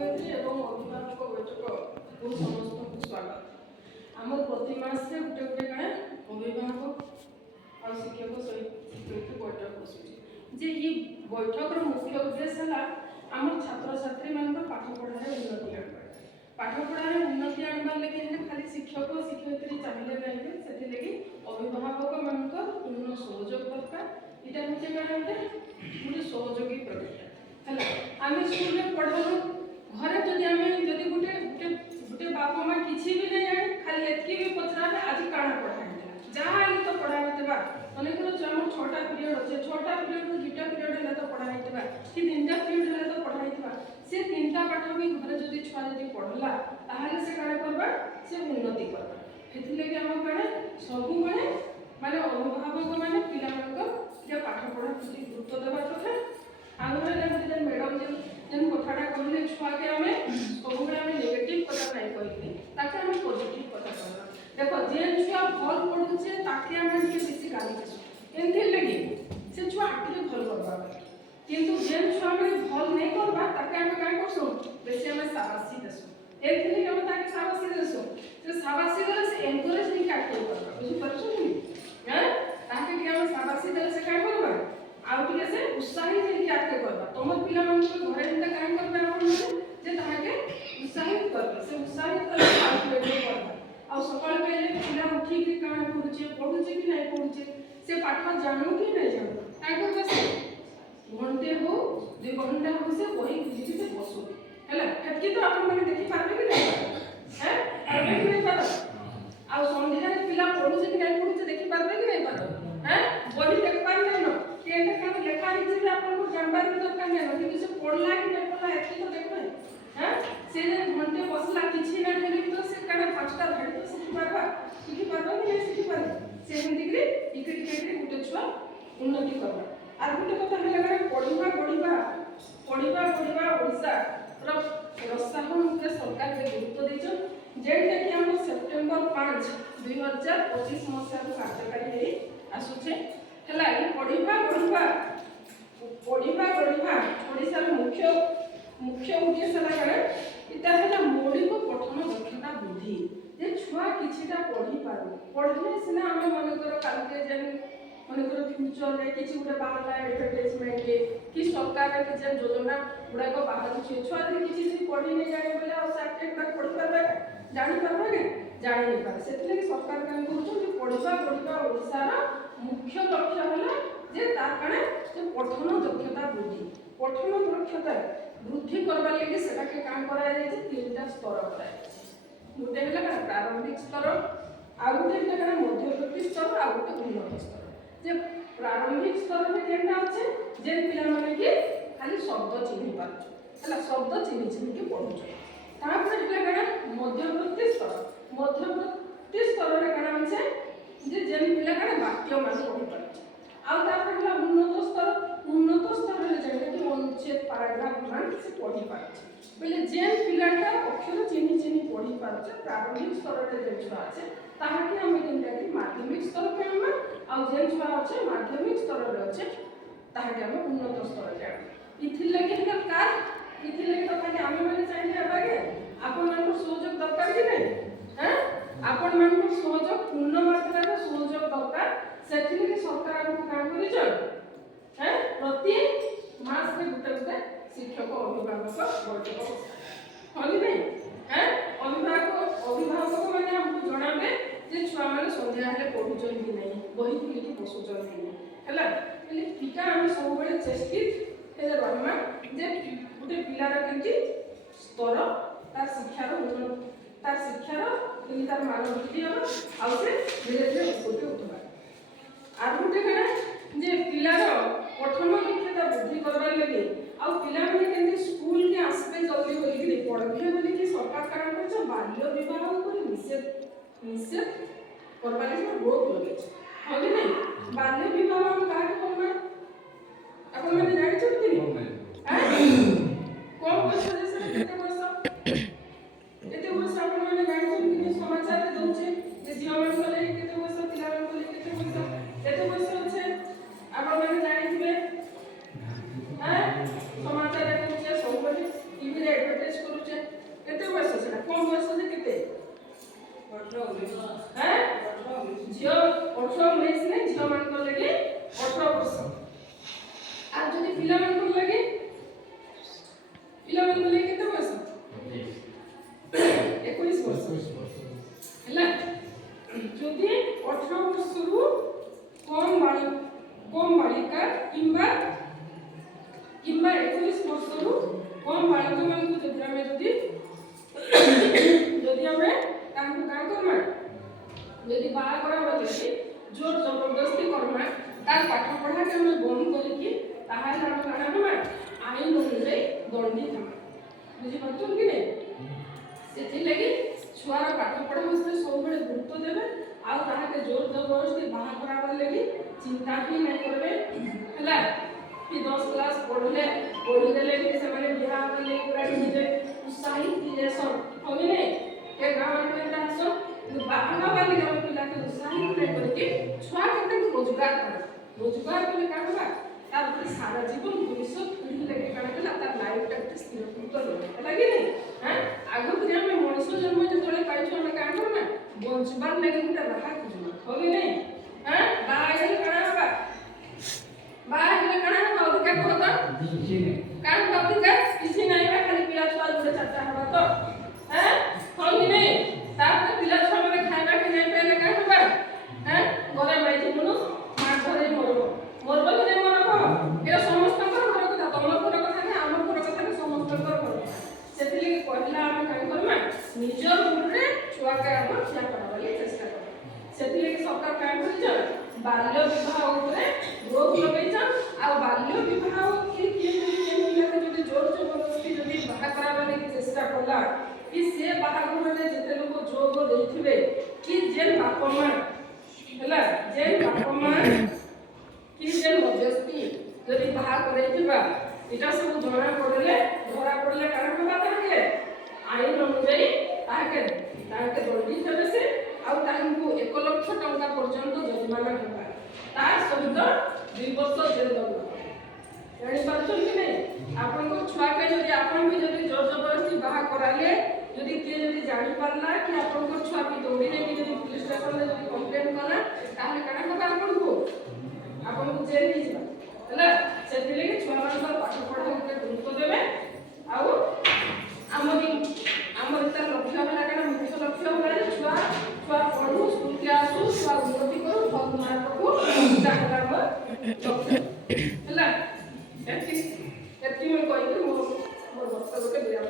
शिक्षयित्री एवं अभिभावक बैठक समस्त स्वागत। आम प्रति मासे गोटे गोटे कणे अभिभावक और शिक्षक शिक्षयित्री बैठक बसुचे जे ये बैठक मुख्य उद्देश्य है आम छात्र छात्री मान पाठ पढ़ार उन्नति आनवा। पाठ पढ़ार उन्नति आनवार लगे खाली शिक्षक शिक्षयित्री चाहिए नहीं से अभिभावक मान पूर्ण सहयोग दरकार। यहाँ हूँ गोटे सहयोगी प्रक्रिया है। आम स्कूल में पढ़ालु घरे जदि आम जदि गोटे गोटे गोटे बाप माँ किसी भी नहीं जाने खाली एतकी भी पचारे आज काଣା पढ़ाई जहाँ तो पढ़ाई अनेक आम 6टा पीरियड अच्छे 6टा पीरियड 2टा पीरियड है तो पढ़ाई कि 3टा पीरियड है तो पढ़ाई से 3टा पाठ भी घरे जदि छुआ जदि पढ़ला ताहले से काଣା करबा से उन्नति करबा। हेथि लगे हम काଣା सबु माने माने अभिभावक माने पिला मानक जे पाठ पढ़ा प्रति गुरुत्व देबा कथा। आगुरे जेन मैडम जेन कथाटा कहले छुआ के हमें सबुले हमें नेगेटिव कथा नहीं कहली ताके हमें पॉजिटिव कथा कहला। देखो जेन छुआ भल पढुचे ताके हमें के बेसी गाली देसु एंथि लगी से छुआ आटिके भल करबा किंतु जेन छुआ में भल नहीं करबा ताके हमें काय करसु बेसी हमें शाबाशी देसु। एंथि लगी हम ताके शाबाशी देसु से शाबाशी देले से एनकरेज नहीं काट करबा बुझि परछु नहीं हैं ताके कि हम शाबाशी देले से काय करबा आउ टिके से उत्साहित होके आके करबा। तुम पिला मन को घरे एंता काय करबा अपन जे ताके उत्साहित करबा से उत्साहित करके आउ टिके करबा। आ सकाळ पहिले पिला उठी के काण पढुचे पढुचे कि नहीं पढुचे से पाठ जानू कि नहीं जानू काय करबा से घंटे हो 2 घंटा हो से वही खुली से बसो हैला हेतकी तो अपन माने देखि पारबे कि नहीं हैं पारबे कि नहीं पारबे आ संध्या पिला पढुचे कि नहीं पढुचे देखि पारबे कि नहीं पारबे हैं वही देख पारबे न केने का लेखा हिचे अपन को जानबार भी दरकार नहीं कि से पढ़ला कि नहीं पढ़ला हेतकी तो देखबे हैं से जे घंटे बसला किछि ना हेले तो से काना 5टा घड़ी तो सिखि पारबा कि नहीं सिखि पारबे से हिंदी के टिके गुटे छुआ उन्नति करबा। आर गुटे कथा हेला पढ़िबा ओडिसा प्रोत्साहन के सरकार के गुरुत्व दैछ जेटा कि हम सेप्टेम्बर 5 2025 मसिया कार्यकारी हे आसुचे हेला पढ़िबा ओडिसा मुख्य उद्देश्य है इटा है मौलिक पठन दक्षता वृद्धि जे छुआ किछिटा पढ़ी पारु पढ़ले सिना हम मनकर कालके जेन मनकर फ्यूचर रे किछि गुटे बाहरला एडवर्टाइजमेंट के कि सरकार के जे योजना गुडा को बाहर छै छुआ जे किछि जे पढ़ी नै जाने बोले और सब्जेक्ट पर पढ़ी पारबे जानि पारबे के जानि नै पारे सेतले कि सरकार कान कहउछ जे पढ़िबा ओडिसा रा मुख्य लक्ष्य होला जे तार काने जे पठन दक्षता वृद्धि करबा लागि सेटा के काम करा जाय छै 3टा स्तर करा जाय छै गुटे हला प्रारंभिक स्तर आ गुटे हला मध्यवर्ती स्तर आ गुटे उन्नत स्तर। जे प्रारंभिक स्तर में केनटा আছে जे पिला माने के खाली शब्द चिन्हि पाछ हला शब्द चिन्हि के पढुछ तापर हला मध्यवर्ती स्तर रे काना छै जे जेन पिला काना वाक्य माने पढि पाछ आ तापर हला उन्नत स्तर रे जेटा कि अनुच्छेद पैराग्राफ मान से पढि पाछ बोले जेन पिलाटा अक्षर चिन्हि पढ़ी पारछे प्रारंभिक स्तर रे जे छुआ আছে ताहाके हम केनटा कि माध्यमिक स्तर पे हम आ जेन छुआ আছে माध्यमिक स्तर रे আছে ताहाके हम उन्नत स्तर रे जान इथि लगे हला कार इथि लगे तो खाली हम माने चाहिए आगे आपन मान को सहयोग दरकार कि नहीं हैं आपन मान को सहयोग पूर्ण मात्रा रे सहयोग दरकार सेथि लगे सरकार को काम करि छ हैं प्रति मास में गुटे शिक्षक अभिभावक बैठक हली नहीं हैं अभिभावक माने हमको जणाबे जे छुआ माने संध्या हेले पढुचन कि नहीं बही खुली कि बसुचन कि नहीं हैला એટલે ટીકા हम सब बेले चेष्टित हे रहमा जे गुटे पिलार केंति स्तर तार शिक्षार केंति तार मान वृद्धि हो आ से धीरे धीरे उपरे उठबा। आर गुटे कने जे पिलार पठन दक्षता वृद्धि करबा लागि आ पिला माने केंति स्कूल के आसबे जल्दी बोली कि पढ़बे बोली कि सरकार कारण छ बाल्य विवाह ऊपर निषेध करबा लागि रोक लगे छ हबे नहीं बाल्य विवाह हम काहे करबा अपन माने जानि छ कि नहीं कोन वर्ष जैसे केते वर्ष अपन माने जानि छ कि नहीं समाचार दउछे जे जियो मन को ले केते वर्ष पिला मन को ले केते वर्ष छै अपन माने जानि थिबे समाचार के सब टीवी रे एडवर्टाइज ଟେଷ୍ଟ କରୁଛେ କେତେ ବୟସ ସେଟା କମ ବୟସ ଯେ କେତେ ଝିଅ 18-19 ने ଝିଅ ମାନଙ୍କର ଲାଗି 18 ବର୍ଷ আর যদি পিলা ମାନଙ୍କର ଲାଗି କେତେ ବୟସ 21 ବର୍ଷ ହେଲା যদি 18 ବର୍ଷରୁ কম বালিকা কিংবা 21 ବର୍ଷରୁ কম ବାଳକମାନଙ୍କୁ ଯଦି ଆମେ ତାଙ୍କୁ କାଁ କରମା ଯଦି ବାହା କରାବା ଯଦି ଜୋର ଜବରଦସ୍ତି କରମା ତାର ପାଠ ପଢ଼ାକେ ଆମେ ବନ୍ଦ କରିକି ତାହେଲେ ଆମେ କାଣା ହେମା ଆଇନ ଅନୁଯାୟୀ ଦଣ୍ଡିତ ହେମା ବୁଝିପାରୁଛନ୍ କି ନାଇଁ ସେଥିଲାଗି ଛୁଆର ପାଠ ପଢ଼ା ଉପରେ ସବୁବେଳେ ଗୁରୁତ୍ୱ ଦେବେ ଆଉ ତାହାକେ ଜୋର ଜବରଦସ୍ତି ବାହା କରାବାର ଲାଗି ଚିନ୍ତା ହିଁ ନାଇଁ କରବେ ହେଲା कि 10 क्लास पढ़ीदेले कि से बिहार में पूरा चीजे उत्साहित चीजे सब होगी नहीं के गाँव में डांसो बाहर वाले गाँव पिला के उत्साहित नहीं करके छुआ के रोजगार करले का होगा तार सारा जीवन भविष्य पीढ़ी लगे काना कला तार लाइफ टा स्थिर उत्तर लगे नहीं हां आगो जे हम मनुष्य जन्म जे तोले पाइछो हम का करना बंचबार लगे गुटा राहा खुजमा होगी नहीं हां बाय काना होगा बाय काना होगा अधिका कहता कान अधिका किसी नहीं है खाली पिला छुआ जोड़े चर्चा हवा तो हैं होगी नहीं तार पिला छुआ माने खाइबा के नहीं पहले का होगा हैं घरे बैठी मनु मां घरे मरबो कि नहीं मरबो ए समस्त घर कथा तमर घर कथा नहीं हमर घर कथा नहीं समस्त घर घर सेथिले कहला हम काई करमा निजर गुरे छुआ के हम क्या कराबली चेष्टा कर सेथिले सरकार काई करछ बाल्य विवाह ऊपर रोक लगैछ आ बाल्य विवाह के पिला जदि जोर जबरदस्ती जदि बाहा कराबा लागि चेष्टा करला कि से बाहाघर रे जते लोग जोग देथिबे कि जेन बाप मां हला जेन बाप मां कि जेन मध्यस्थी जदि बाहा करैथिबा इटा सब जणा पड़ले धरा पड़ले कारण होबा ताके आईन अनुसार ताके दंडित हेबे से आ तांकु 1 लाख टंका पर्यंत जरिमाना होबा तार सहित 2 वर्ष जेल दंड जानि पाछन कि नहीं आपन को छुआ के जदि आपन भी जदि जोर जबरदस्ती बाहा कराले जदि के जदि जानि पारला कि आपन को छुआ भी दौड़ी ने कि जदि पुलिस स्टेशन में जदि कंप्लेंट कला ताहले काना होबा आपन को जेल ही जा हला सेथिले कि छुआ मान पाठ पढ़ा के गुरुत्व देबे आउ हमर तार लक्ष्य होला काना मुख्य लक्ष्य होला जे छुआ पढ़ू स्कूल के आसु छुआ उन्नति करू भक्त मार्ग को ताहला लक्ष्य हला एति में कोइ मोर वक्त गोटे बिराम